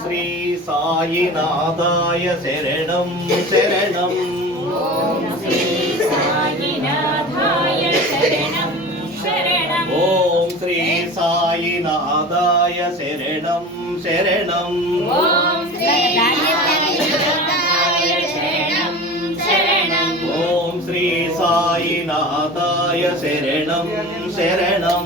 ശ്രീ സായിനാഥായ ശരണം ശരണം ഓം ശ്രീ സായിനാഥായ ശരണം ശരണം ഓം ശ്രീ സായിനാഥായ ശരണം ശരണം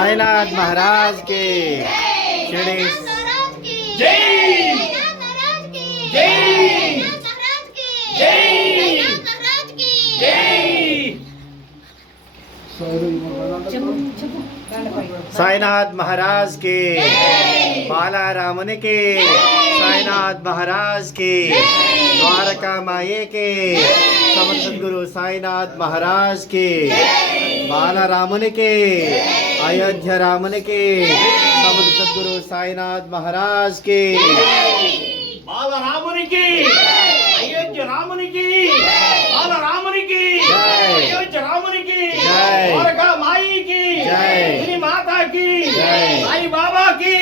साईनाथ महाराज के शिरडी साईनाथ महाराज के बाला रामन के साईनाथ महाराज के द्वारका माये के समर्थन गुरु साईनाथ महाराज के बाला रामन के अयोध्या रामन के समर्थ सदगुरु साईनाथ महाराज के బాలరామునికి అయోధ్య రామునికి బాలరామునికి జై. అయోధ్య రామునికి జై. ద్వారకా మాయికి జై. శ్రీ మాతాకి జై. సాయి బాబాకి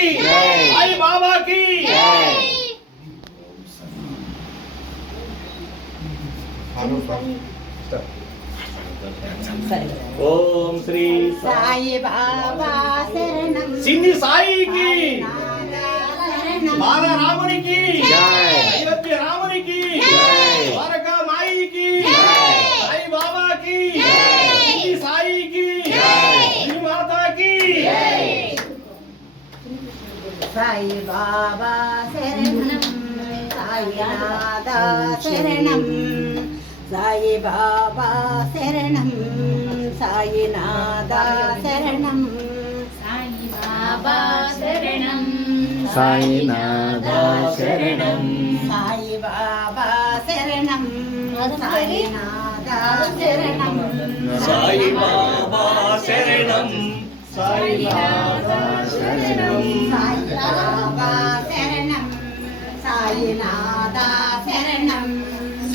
ओम श्री साई बाबा शरणम सिंधी साई की। बाला रामुनि की। जय। अयोध्या रामुनि की। जय। द्वारका माई की। जय। साई बाबा की। जय। सिंधी साई की। जय। माता की। जय। साई बाबा शरणम साई नादा शरणम സായി ബാബ ശരണം സായിനാഥ ശരണം. സായി ബാബ ശരണം സായിനാഥ ശരണം. സായി ബാബ ശരണം സായിനാഥ ശരണം. സായി ബാബ ശരണം സായിനാഥ ശരണം.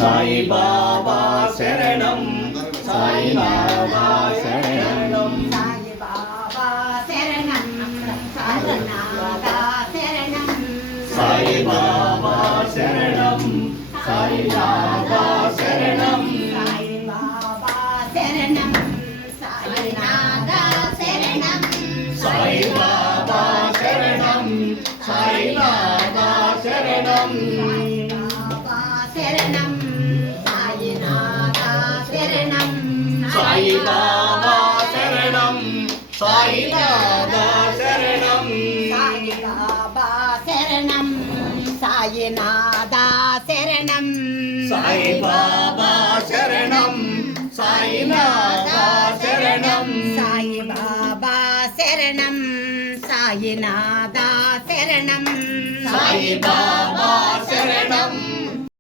சாய் பாபா சரணம் சாய் பாபா சரணம் சாய் பாபா சரணம் சாய்நாதா சரணம் சாய் பாபா சரணம் சாய்நாதா சரணம் சாய் பாபா சரணம் சாய்நாதா சரணம் சாய் பாபா சரணம் சாய்நாதா சரணம் സായിനാഥാ ശരണം സായിനാഥാ ശരണം സായിനാഥാ ശരണം സായിനാഥാ ശരണം സായിബാബാ ശരണം സായിനാഥാ ശരണം സായിബാബാ ശരണം സായിനാഥാ ശരണം സായിബാബാ ശരണം